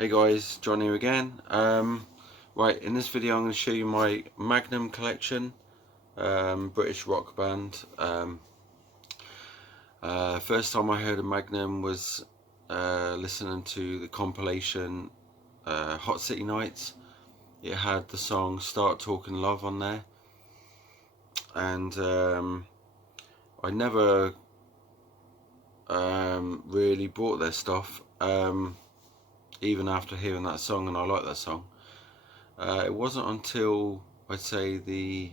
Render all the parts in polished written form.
Hey guys, John here again. Right, in this video I'm going to show you my Magnum collection, British rock band. First time I heard of Magnum was listening to the compilation Hot City Nights. It had the song Start Talking Love on there, and I never really bought their stuff. Even after hearing that song, and I like that song. It wasn't until I'd say the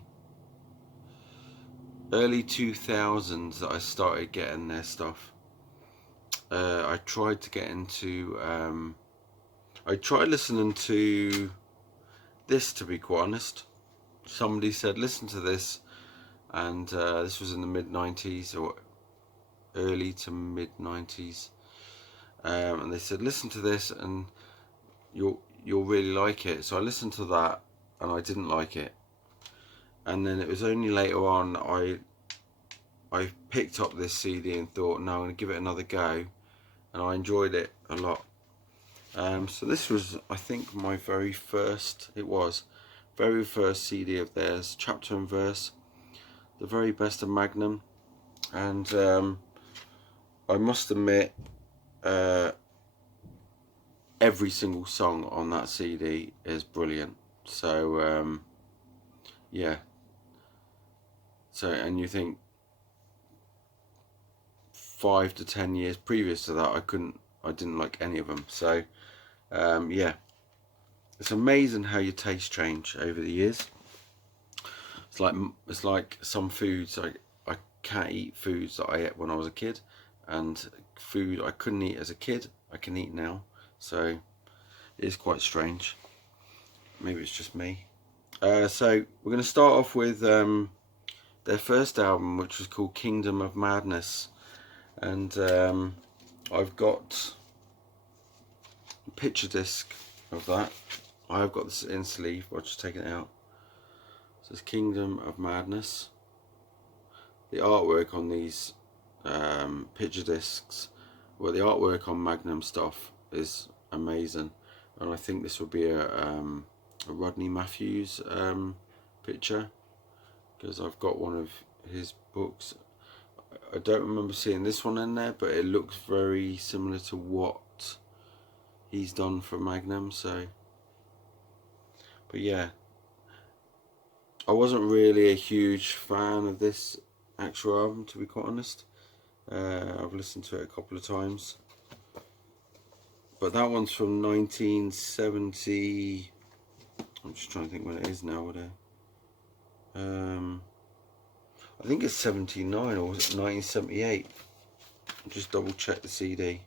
early 2000s that I started getting their stuff. I tried to get into I tried listening to this, to be quite honest. Somebody said listen to this, and this was in the mid 90s or early to mid 90s, and they said listen to this and you'll really like it. So I listened to that and I didn't like it, and then it was only later on I picked up this CD and thought, no, I'm going to give it another go, and I enjoyed it a lot. So this was, I think, my very first CD of theirs, chapter and verse, the very best of Magnum. And I must admit, every single song on that CD is brilliant. So yeah, so, and you think 5 to 10 years previous to that I didn't like any of them. So yeah, it's amazing how your tastes change over the years. It's like some foods, I can't eat foods that I ate when I was a kid, and food I couldn't eat as a kid I can eat now. So it is quite strange. Maybe it's just me. So we're going to start off with their first album, which was called Kingdom of Madness, and I've got a picture disc of that. I've got this in sleeve, but I'll just take it out. So it's Kingdom of Madness. The artwork on these picture discs, well, the artwork on Magnum stuff is amazing, and I think this would be a Rodney Matthews picture, because I've got one of his books. I don't remember seeing this one in there, but it looks very similar to what he's done for Magnum. So, but yeah, I wasn't really a huge fan of this actual album, to be quite honest. I've listened to it a couple of times, but that one's from 1970. I'm just trying to think when it is now. I think it's 79, or was it 1978? I'll just double check the CD.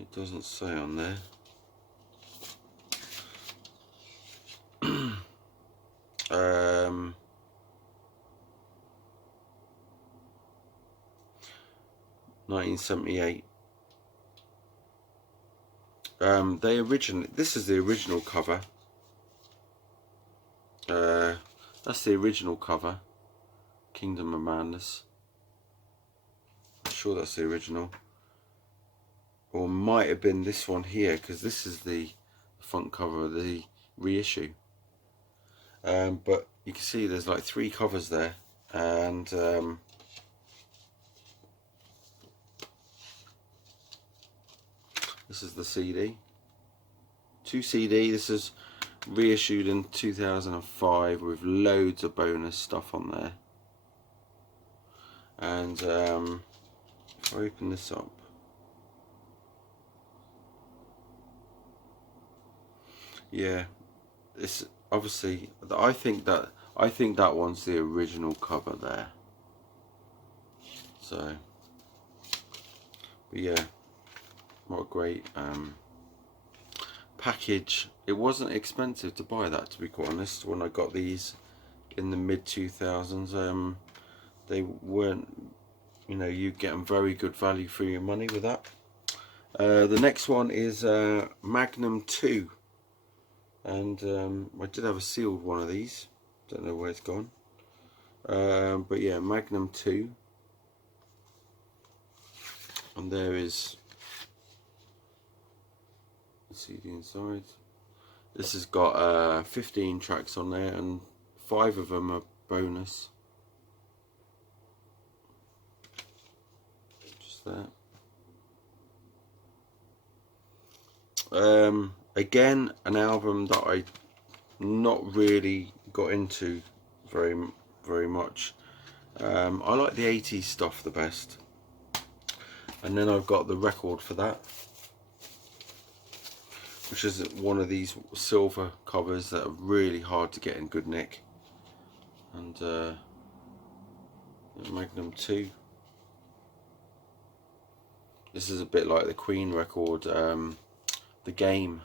It doesn't say on there. 1978. This is the original cover. That's the original cover, Kingdom of Madness. I'm sure that's the original, or might have been this one here, because this is the front cover of the reissue. But you can see there's like 3 covers there, and this is the CD. 2 CD. This is reissued in 2005 with loads of bonus stuff on there. And if I open this up, yeah, this obviously, I think that one's the original cover there. So, but yeah, what a great package. It wasn't expensive to buy that, to be quite honest. When I got these in the mid 2000s, they weren't, you get them very good value for your money with that. The next one is Magnum 2, and I did have a sealed one of these. Don't know where it's gone. But yeah, Magnum 2, and there is the CD inside. This has got 15 tracks on there, and 5 of them are bonus. Just that. Again, an album that I not really got into very much. I like the 80s stuff the best, and then I've got the record for that, which is one of these silver covers that are really hard to get in good nick. And Magnum 2. This is a bit like the Queen record, The Game,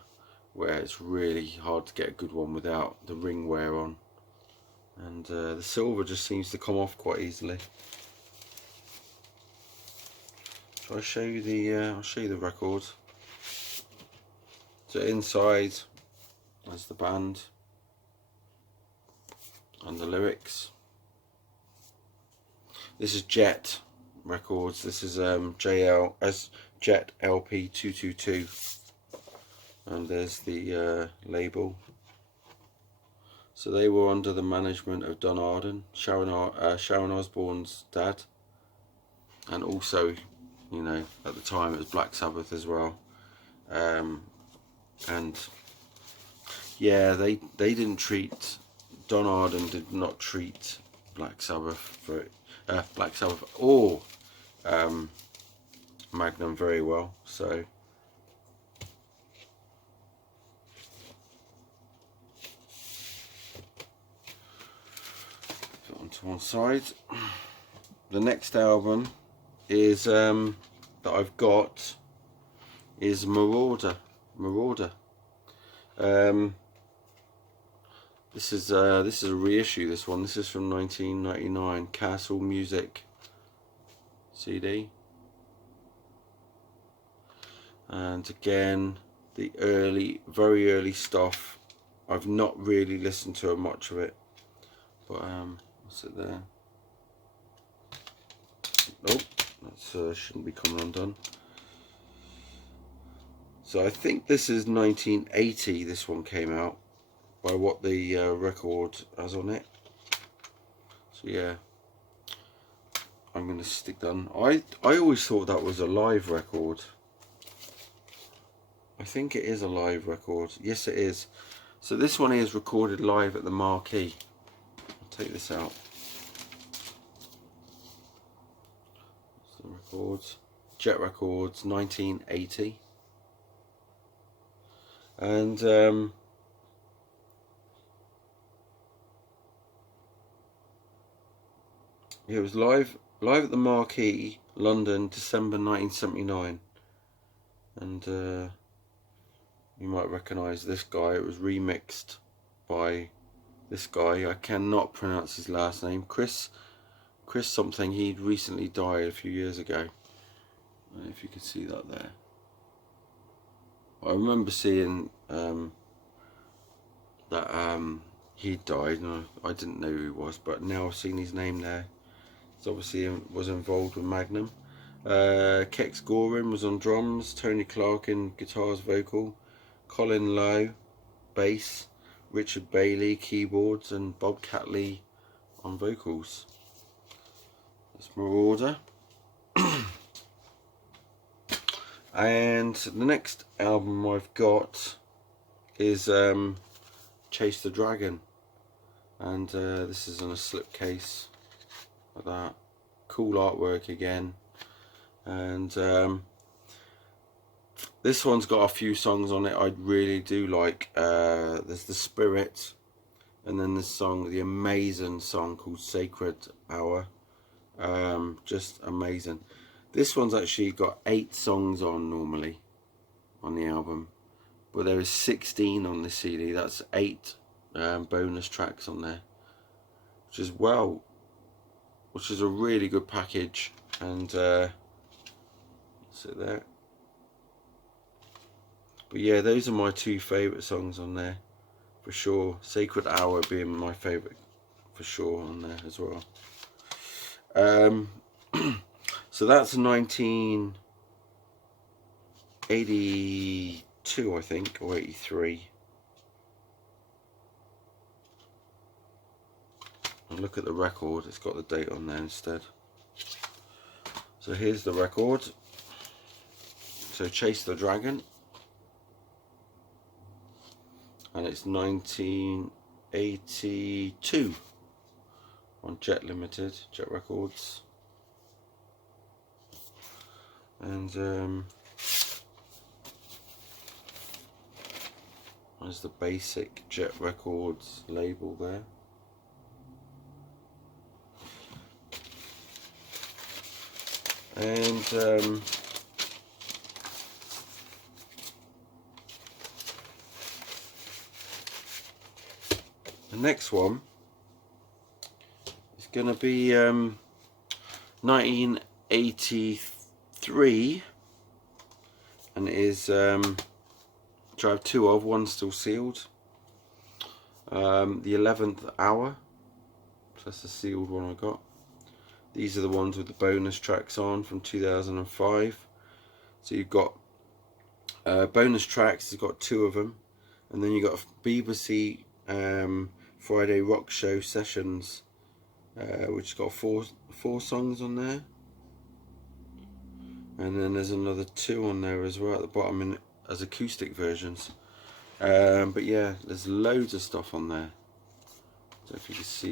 where it's really hard to get a good one without the ring wear on. And the silver just seems to come off quite easily. So I'll show you the record. So inside there's the band and the lyrics. This is Jet Records. This is Jet LP 222, and there's the label. So they were under the management of Don Arden, Sharon Osbourne's dad, and also, you know, at the time it was Black Sabbath as well. And yeah, they didn't treat, Don Arden did not treat Black Sabbath or Magnum very well. So put it onto one side. The next album is that I've got is Marauder. This is a reissue. This is from 1999, Castle Music CD. And again, the very early stuff. I've not really listened to much of it, but what's it there? Oh, that shouldn't be coming undone. So I think this is 1980. This one came out, by what the record has on it. So yeah, I'm going to stick that on. I always thought that was a live record. I think it is a live record. Yes, it is. So this one is recorded live at the Marquee. I'll take this out. That's the records. Jet Records, 1980. And it was live at the Marquee, London, December 1979. And you might recognise this guy. It was remixed by this guy. I cannot pronounce his last name. Chris something. He'd recently died a few years ago. I don't know if you can see that there. I remember seeing that he died, and I didn't know who he was, but now I've seen his name there. He's obviously was involved with Magnum. Kex Gorin was on drums, Tony Clarkin guitars, vocal, Colin Lowe bass, Richard Bailey keyboards, and Bob Catley on vocals. That's Marauder. And the next album I've got is Chase the Dragon, and this is on a slipcase like that. Cool artwork again, and this one's got a few songs on it I really do like. There's The Spirit, and then this song, the amazing song called Sacred Hour. Just amazing. This one's actually got 8 songs on normally on the album, but there is 16 on this CD. That's 8 bonus tracks on there, which is a really good package. And sit there. But yeah, those are my 2 favourite songs on there for sure. Sacred Hour being my favourite for sure on there as well. So that's 1982, I think, or 83. And look at the record, it's got the date on there instead. So here's the record. So Chase the Dragon. And it's 1982 on Jet Limited, Jet Records. And there's the basic Jet Records label there. And the next one is going to be 1983, and it is which I have two of, one still sealed. The 11th Hour, so that's the sealed one I got. These are the ones with the bonus tracks on from 2005. So you've got bonus tracks, you've got two of them, and then you've got BBC Friday Rock Show Sessions, which has got four songs on there. And then there's another two on there as well at the bottom as acoustic versions. But yeah, there's loads of stuff on there. So if you can see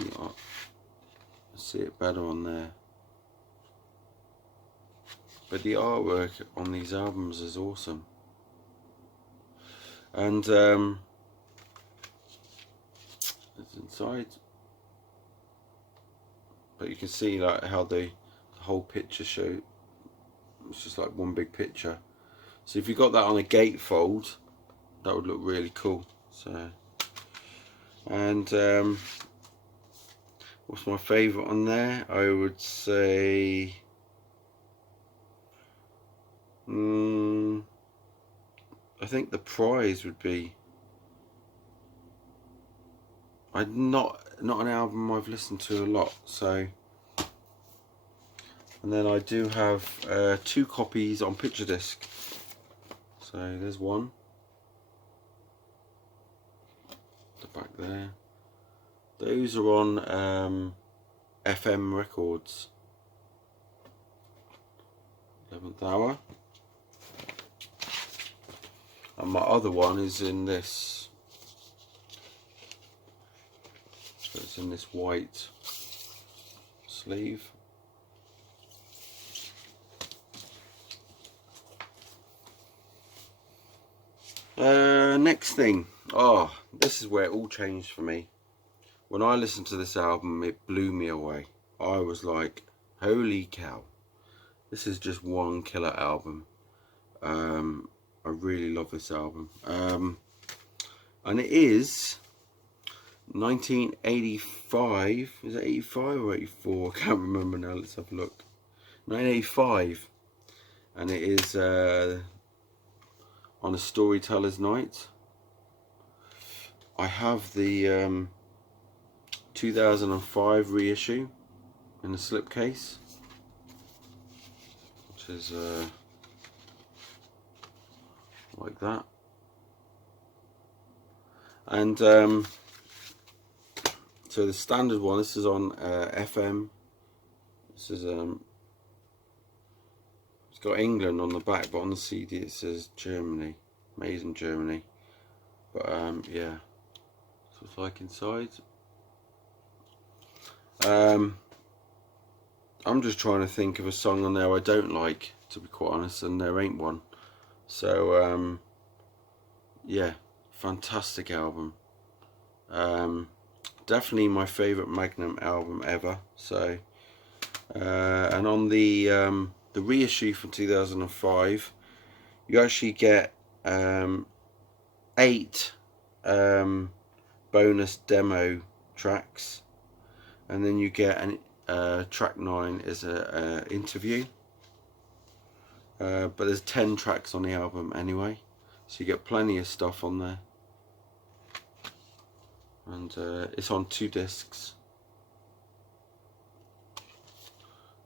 it better on there. But the artwork on these albums is awesome. And it's inside. But you can see like how the whole picture show. It's just like one big picture. So if you got that on a gatefold, that would look really cool. So, and what's my favourite on there? I would say I think the prize would be not an album I've listened to a lot, so. And then I do have 2 copies on picture disc. So there's one, the back there. Those are on FM records. 11th Hour. And my other one is in this. So it's in this white sleeve. Next thing. Oh, this is where it all changed for me. When I listened to this album, it blew me away. I was like, holy cow. This is just one killer album. I really love this album. And it is 1985. Is it 85 or 84? I can't remember now. Let's have a look. 1985. And it is on a Storyteller's night. I have the 2005 reissue in a slipcase, which is like that. And so the standard one, this is on FM. This is it's got England on the back, but on the CD it says Germany, made in Germany. But yeah, so it's like inside. I'm just trying to think of a song on there I don't like, to be quite honest, and there ain't one. So yeah, fantastic album. Definitely my favourite Magnum album ever. So and on the reissue from 2005, you actually get 8 bonus demo tracks, and then you get an track 9 is a interview. But there's 10 tracks on the album anyway, so you get plenty of stuff on there. And it's on 2 discs.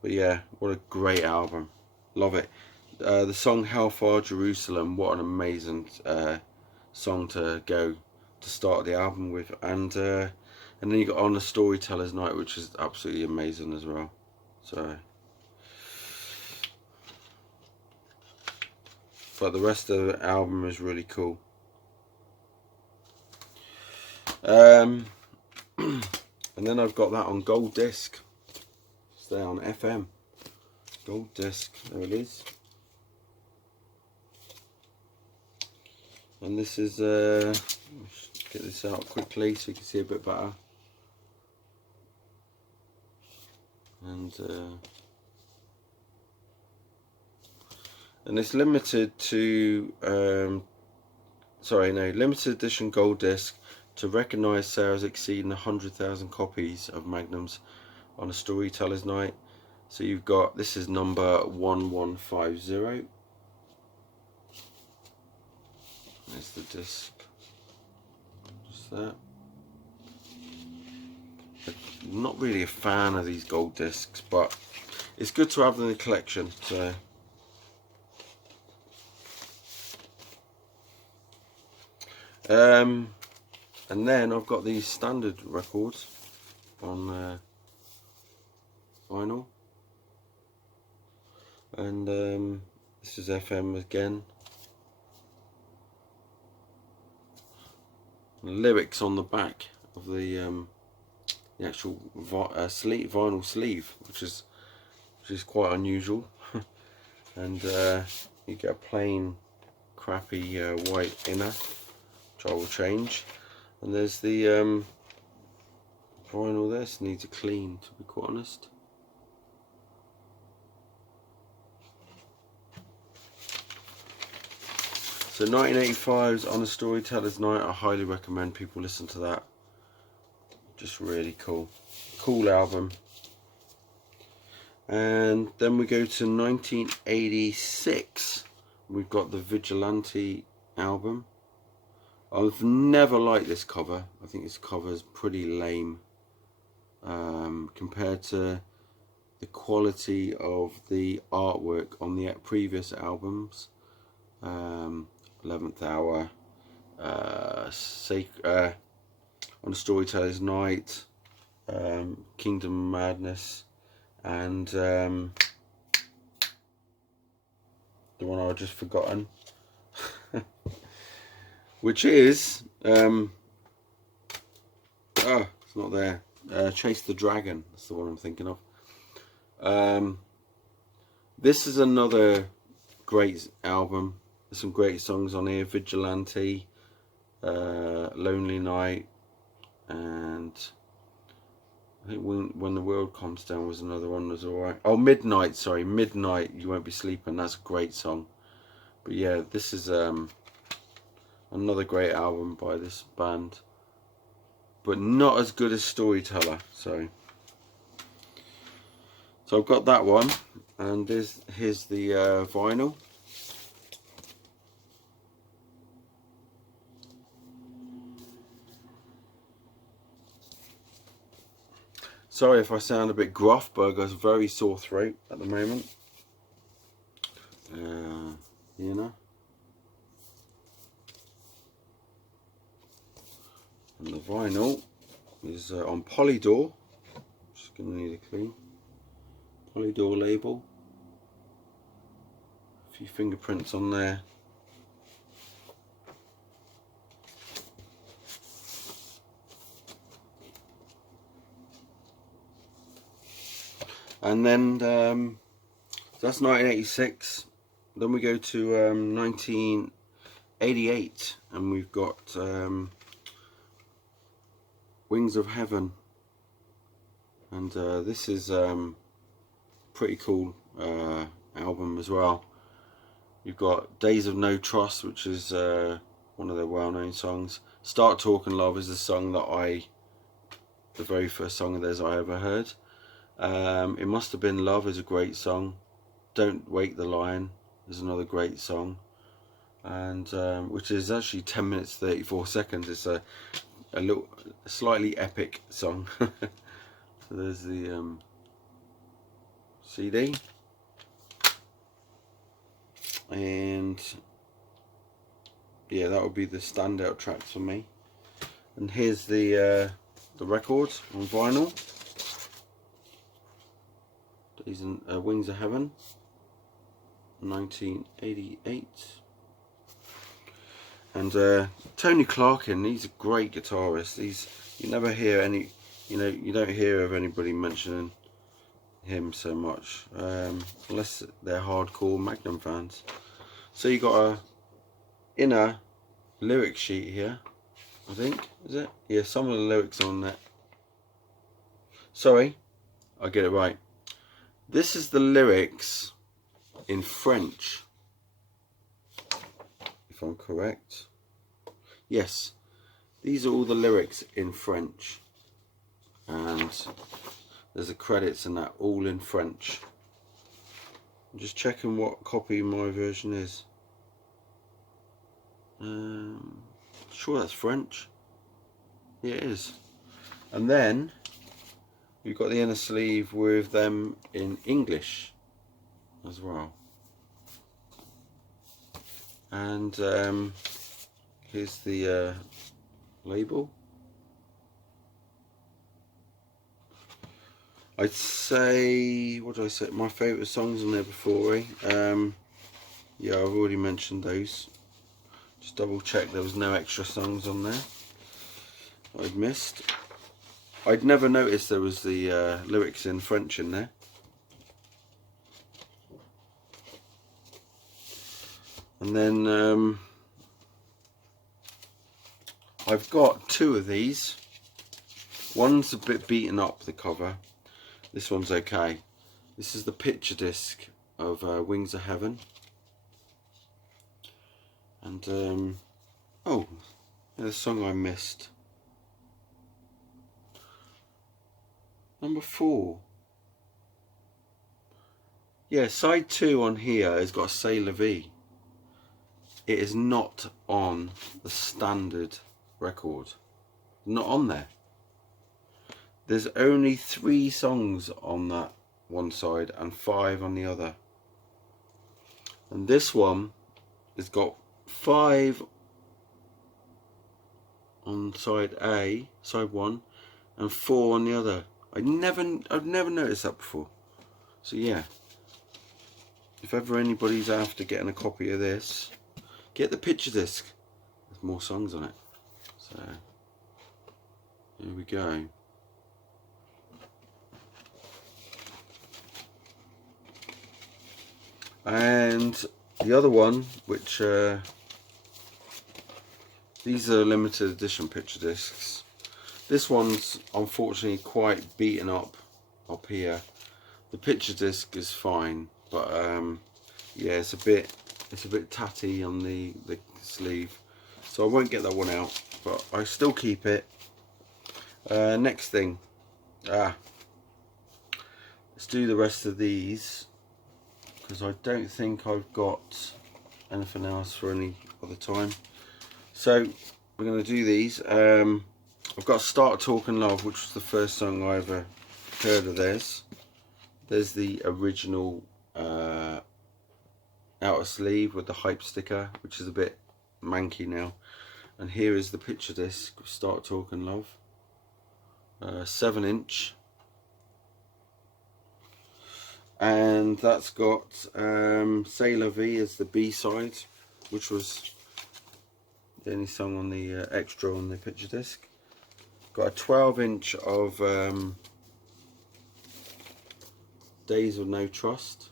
But yeah, what a great album. Love it. The song How Far Jerusalem, what an amazing song to go to start the album with. And then you got On the Storyteller's Night, which is absolutely amazing as well. So, but the rest of the album is really cool. And then I've got that on gold disc. It's there on FM. Gold disc, there it is. And this is, let's get this out quickly so you can see a bit better. And it's limited to, limited edition gold disc to recognise sales exceeding 100,000 copies of Magnums on a Storyteller's Night. So you've got, this is number 1150. There's the disc. Just that. I'm not really a fan of these gold discs, but it's good to have them in the collection. So and then I've got these standard records on vinyl, and this is FM again. Lyrics on the back of the actual vinyl sleeve, which is quite unusual. And you get a plain crappy white inner, which I will change. And there's the vinyl. This needs a clean, to be quite honest. So 1985's On a Storyteller's Night, I highly recommend people listen to that. Just really cool. Cool album. And then we go to 1986. We've got the Vigilante album. I've never liked this cover. I think this cover is pretty lame compared to the quality of the artwork on the previous albums. 11th Hour, On a Storyteller's Night, Kingdom Madness, and the one I've just forgotten, which is it's not there. Chase the Dragon. That's the one I'm thinking of. This is another great album. There's some great songs on here. Vigilante, Lonely Night, and I think when the World Comes Down was another one that was alright. Oh, Midnight, sorry, Midnight, You Won't Be Sleeping. That's a great song. But yeah, this is another great album by this band, but not as good as Storyteller. So I've got that one, and here's the vinyl. Sorry if I sound a bit gruff, but I've got a very sore throat at the moment. You know. And the vinyl is on Polydor. Just going to need a clean. Polydor label. A few fingerprints on there. And then that's 1986. Then we go to 1988, and we've got Wings of Heaven, and this is pretty cool album as well. You've got Days of No Trust, which is one of their well-known songs. Start Talking Love is the song that the very first song of theirs I ever heard. It Must Have Been Love is a great song. Don't Wake the Lion is another great song, and which is actually 10 minutes 34 seconds. It's a slightly epic song. So there's the CD, and yeah, that would be the standout tracks for me. And here's the record on vinyl. These are Wings of Heaven, 1988. And Tony Clarkin, he's a great guitarist. You never hear any, you don't hear of anybody mentioning him so much, unless they're hardcore Magnum fans. So you got a inner lyric sheet here, I think, is it? Yeah, some of the lyrics on that. Sorry, I get it right. This is the lyrics in French, if I'm correct. Yes, these are all the lyrics in French, and there's the credits and that all in French. I'm just checking what copy my version is. Sure, that's French. Yeah, it is. And then you've got the inner sleeve with them in English as well. And here's the label. I'd say, what did I say? My favourite songs on there before, eh? Yeah, I've already mentioned those. Just double check there was no extra songs on there I'd missed. I'd never noticed there was the lyrics in French in there. And then I've got two of these. One's a bit beaten up, the cover. This one's okay. This is the picture disc of Wings of Heaven. And oh, the song I missed. Number 4. Yeah, side 2 on here has got a C'est La Vie. It is not on the standard record. Not on there. There's only 3 songs on that one side and 5 on the other. And this one has got 5 on side A, side 1, and 4 on the other. I've never noticed that before. So yeah, if ever anybody's after getting a copy of this, get the picture disc. There's more songs on it. So here we go. And the other one, which these are limited edition picture discs. This one's unfortunately quite beaten up here. The picture disc is fine, but yeah, it's a bit tatty on the sleeve, so I won't get that one out, but I still keep it. Next thing, let's do the rest of these, because I don't think I've got anything else for any other time. So we're going to do these. I've got Start Talking Love, which was the first song I ever heard of theirs. There's the original outer sleeve with the hype sticker, which is a bit manky now. And here is the picture disc of Start Talking Love. 7-inch. And that's got C'est La Vie as the B-side, which was the only song on the extra on the picture disc. Got a 12-inch of Days of No Trust,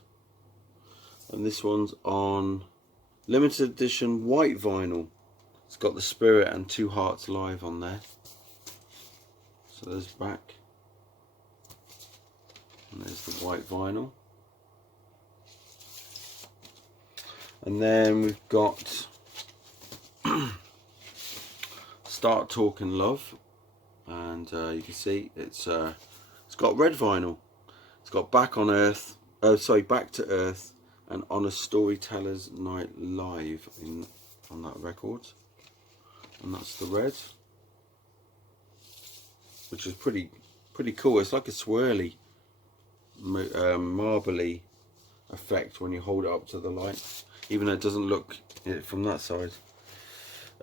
and this one's on limited edition white vinyl. It's got the Spirit and Two Hearts Live on there. So there's back, and there's the white vinyl. And then we've got Start Talking Love, and you can see it's got red vinyl. It's got Back on Earth, Back to Earth, and On a Storyteller's Night Live on that record, and that's the red, which is pretty cool. It's like a swirly marbly effect when you hold it up to the light, even though it doesn't look it from that side.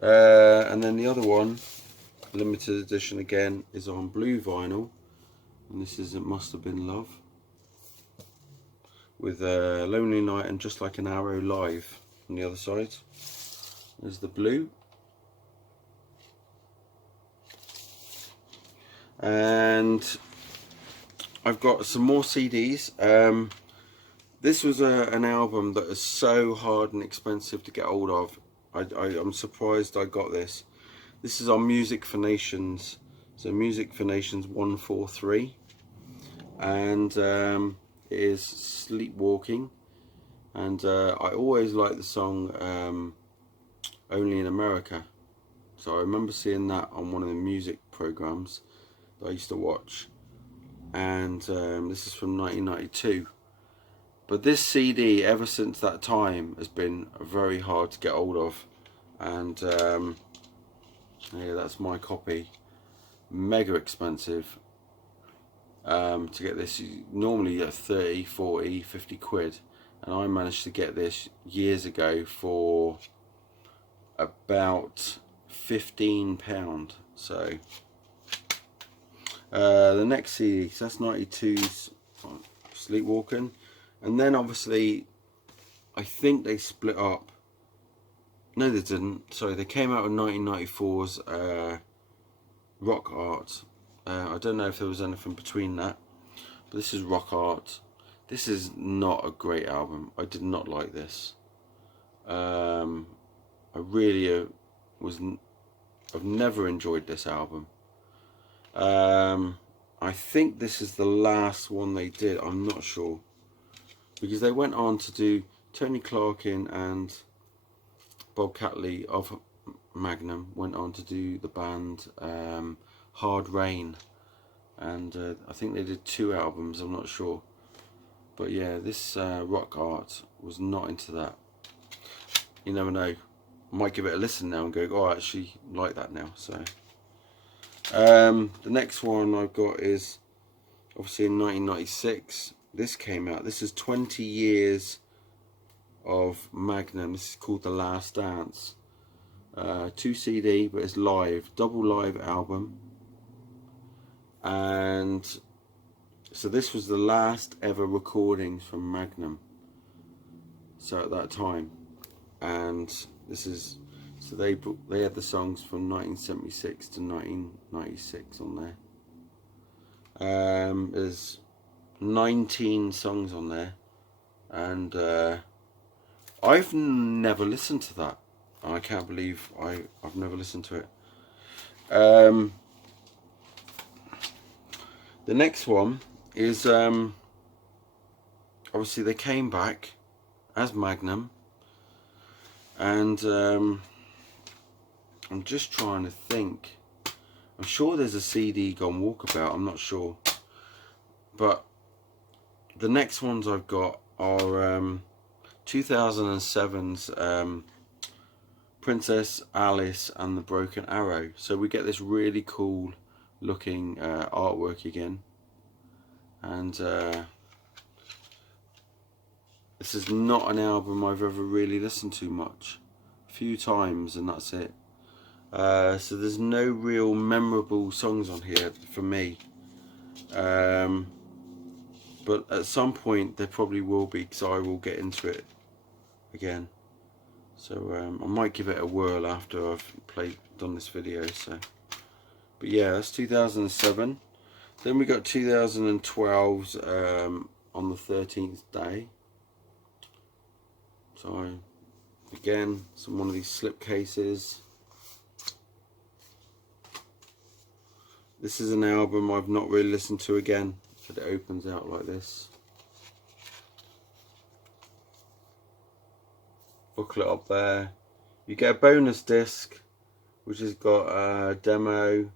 And then the other one, limited edition again, is on blue vinyl, and this is It Must Have Been Love, with Lonely Night and Just Like an Arrow live on the other side. There's the blue. And I've got some more CDs. This was an album that is so hard and expensive to get hold of. I'm surprised I got this. This is on Music for Nations. So Music for Nations 143. And it is Sleepwalking. And I always liked the song Only in America. So I remember seeing that on one of the music programs that I used to watch. And this is from 1992. But this CD, ever since that time, has been very hard to get hold of. And yeah, that's my copy. Mega expensive to get this. Normally at 30, 40, 50 quid. And I managed to get this years ago for about £15. So the next CD, so that's 92's Sleepwalking. And then obviously I think they split up. No, they didn't. Sorry, they came out with 1994's Rock Art. I don't know if there was anything between that, but this is Rock Art. This is not a great album. I did not like this. I really I've never enjoyed this album. I think this is the last one they did. I'm not sure, because they went on to do Tony Clarkin and Bob Catley of Magnum went on to do the band Hard Rain, and I think they did 2 albums. I'm not sure, but yeah, this Rock Art was not into that. You never know. I might give it a listen now and go, oh, I actually like that now. So the next one I've got is obviously in 1996. This came out. This is 20 years of Magnum. This is called The Last Dance. 2 CD, but it's live, double live album. And so this was the last ever recordings from Magnum. So at that time, and this is, so they had the songs from 1976 to 1996 on there. There's 19 songs on there, and I've never listened to that. I can't believe I've never listened to it. The next one is obviously they came back as Magnum, and I'm just trying to think. I'm sure there's a CD gone Walkabout, I'm not sure, but the next ones I've got are 2007's Princess Alice and the Broken Arrow. So we get this really cool looking artwork again, and this is not an album I've ever really listened to much. A few times and that's it. So there's no real memorable songs on here for me, but at some point there probably will be, because I will get into it again. So I might give it a whirl after I've done this video. So, but yeah, that's 2007. Then we got 2012's On the 13th Day. So again, one of these slipcases. This is an album I've not really listened to again, but it opens out like this. Booklet up there. You get a bonus disc, which has got a demo,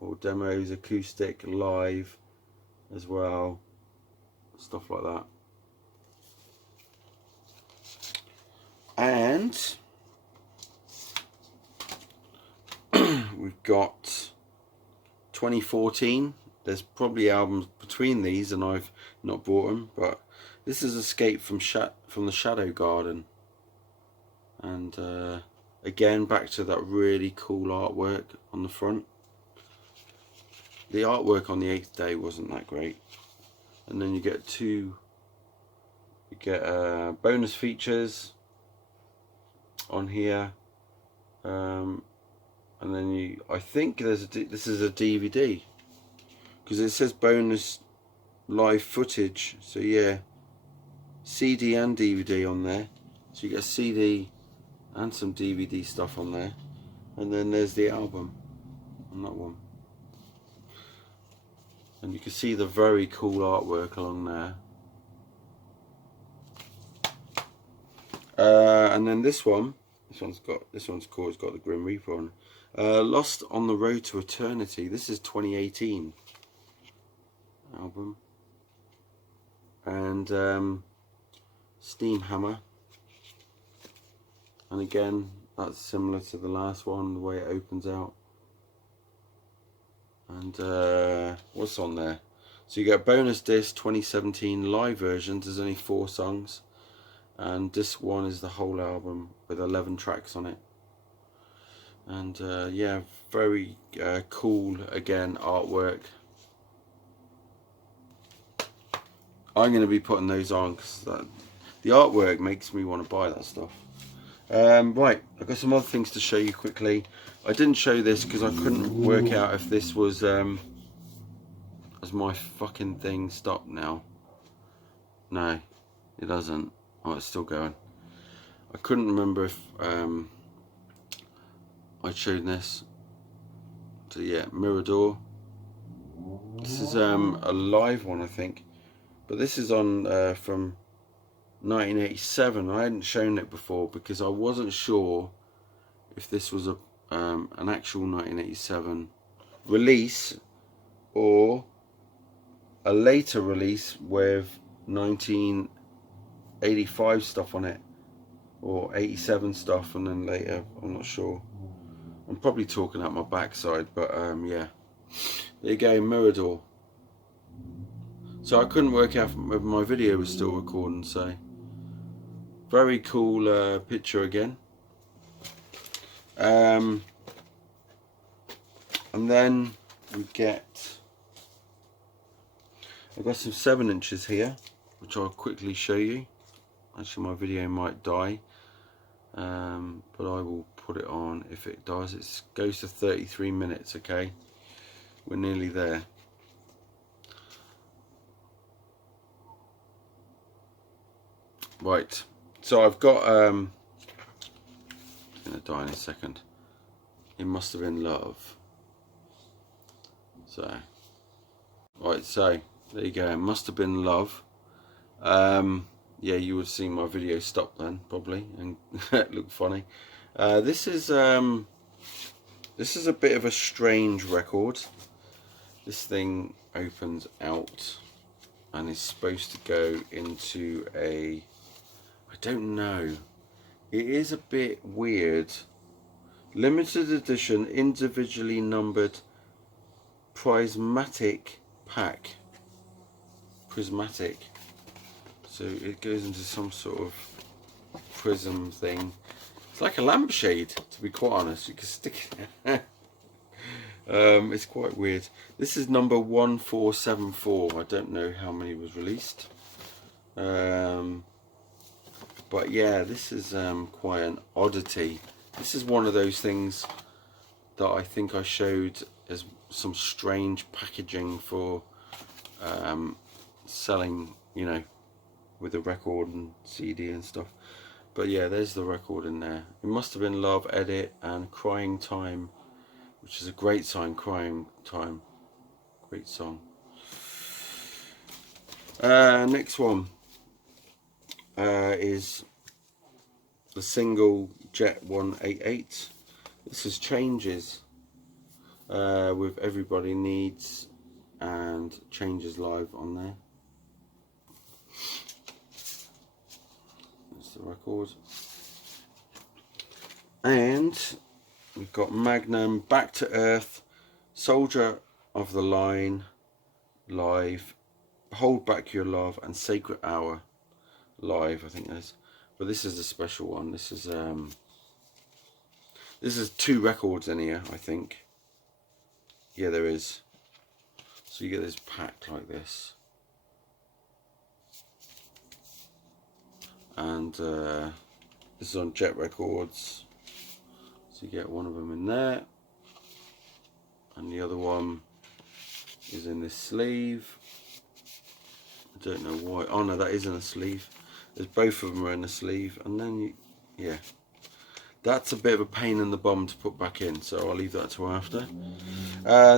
or demos, acoustic, live as well, stuff like that. And we've got 2014. There's probably albums between these and I've not bought them, but this is Escape from the Shadow Garden. And again, back to that really cool artwork on the front. The artwork on the 8th day wasn't that great. And then you get bonus features on here, and then I think this is a DVD, because it says bonus live footage. So yeah, CD and DVD on there. So you get a CD and some DVD stuff on there, and then there's the album on that one. And you can see the very cool artwork along there. And then this one's cool. It's got the Grim Reaper on. Lost on the Road to Eternity. This is 2018 album. And Steam Hammer. And again, that's similar to the last one, the way it opens out. And what's on there? So you get bonus disc 2017 live versions. There's only 4 songs, and disc 1 is the whole album with 11 tracks on it. And yeah, very cool again artwork. I'm going to be putting those on because the artwork makes me want to buy that stuff. Right, I've got some other things to show you quickly. I didn't show this because I couldn't work out if this was has my fucking thing stopped now. No, it doesn't. Oh, it's still going. I couldn't remember if I showed this. So yeah, Marauder. This is a live one, I think, but this is on from 1987. I hadn't shown it before because I wasn't sure if this was an actual 1987 release or a later release with 1985 stuff on it, or 87 stuff and then later. I'm not sure. I'm probably talking out my backside, but yeah, there you go, Marauder. So I couldn't work out if my video was still recording. So very cool picture again. And then we get, I've got some 7-inches here, which I'll quickly show you. Actually, my video might die, but I will put it on if it does. It goes to 33 minutes, okay? We're nearly there. Right, so I've got, it's going to die in a second. It Must Have Been Love. So, right, so there you go. It Must Have Been Love. Yeah, you would have seen my video stop then, probably, and it looked funny. This is a bit of a strange record. This thing opens out and is supposed to go into a, I don't know. It is a bit weird. Limited edition, individually numbered prismatic pack. Prismatic. So it goes into some sort of prism thing. It's like a lampshade, to be quite honest. You can stick it. It's quite weird. This is number 1474. I don't know how many was released. But yeah, this is quite an oddity. This is one of those things that I think I showed as some strange packaging for selling, you know, with the record and CD and stuff. But yeah, there's the record in there. It Must Have Been Love edit and Crying Time, which is a great song. Crying Time, great song. Next one is the single Jet 188. This is Changes with Everybody Needs and Changes live on there. That's the record. And we've got Magnum, Back to Earth, Soldier of the Line live Hold Back Your Love and Sacred Hour live, I think there's, but this is a special one. This is 2 records in here, I think. Yeah, there is. So you get this pack like this, and this is on Jet Records. So you get one of them in there, and the other one is in this sleeve. I don't know why. Oh no, that isn't a sleeve. There's both of them are in a sleeve, and then yeah, that's a bit of a pain in the bum to put back in, so I'll leave that to after.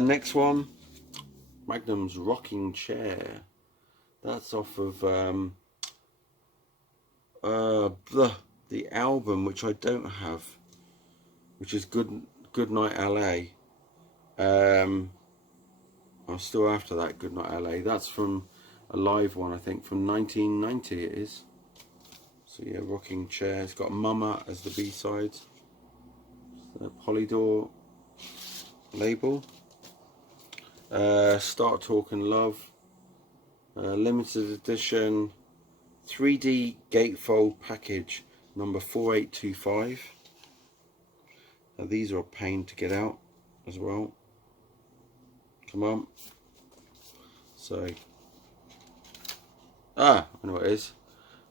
Next one, Magnum's Rockin Chair. That's off of the album, which I don't have, which is Goodnight L.A. I'm still after that Goodnight L.A. That's from a live one, I think, from 1990 it is. So yeah, Rockin Chair. It's got Mama as the B-side. The Polydor label. Start Talking Love. Limited edition 3D gatefold package number 4825. Now these are a pain to get out as well. Come on. So, I know what it is.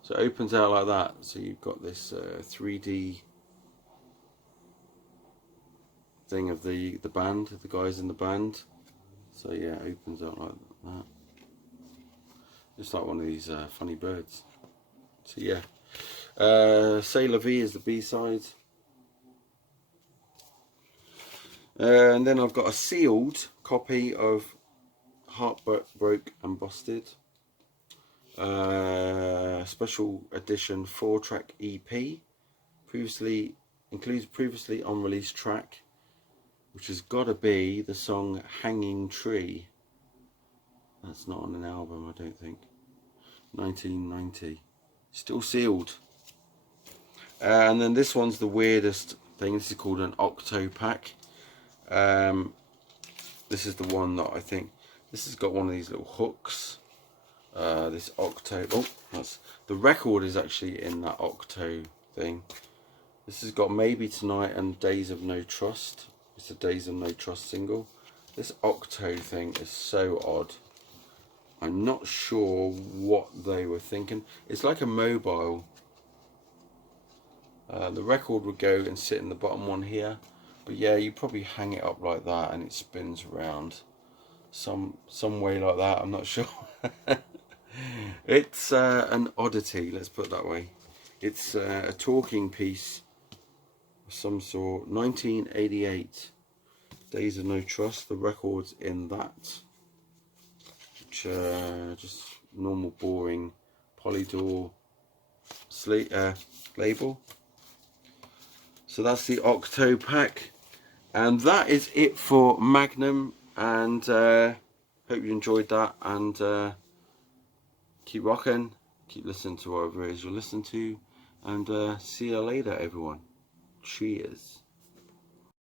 So it opens out like that. So you've got this 3D thing of the band, the guys in the band. So yeah, it opens out like that. It's like one of these funny birds. So yeah, C'est La Vie is the B-side. And then I've got a sealed copy of Heartbroke and Busted. Special edition 4-track EP. Includes previously unreleased track, which has got to be the song Hanging Tree. That's not on an album, I don't think. 1990. Still sealed. And then this one's the weirdest thing. This is called an Octo Pack. This is the one that I think, this has got one of these little hooks. This Octo, the record is actually in that Octo thing. This has got Maybe Tonight and Days of No Trust. It's a Days of No Trust single. This Octo thing is so odd. I'm not sure what they were thinking. It's like a mobile. The record would go and sit in the bottom one here. But yeah, you probably hang it up like that and it spins around. Some way like that, I'm not sure. It's an oddity, let's put it that way. It's a talking piece of some sort. 1988. Days of No Trust. The record's in that. Which just normal boring Polydor label. So that's the Octo Pack. And that is it for Magnum. And hope you enjoyed that. And keep rocking. Keep listening to whatever it is you're listening to. And see you later, everyone. Cheers.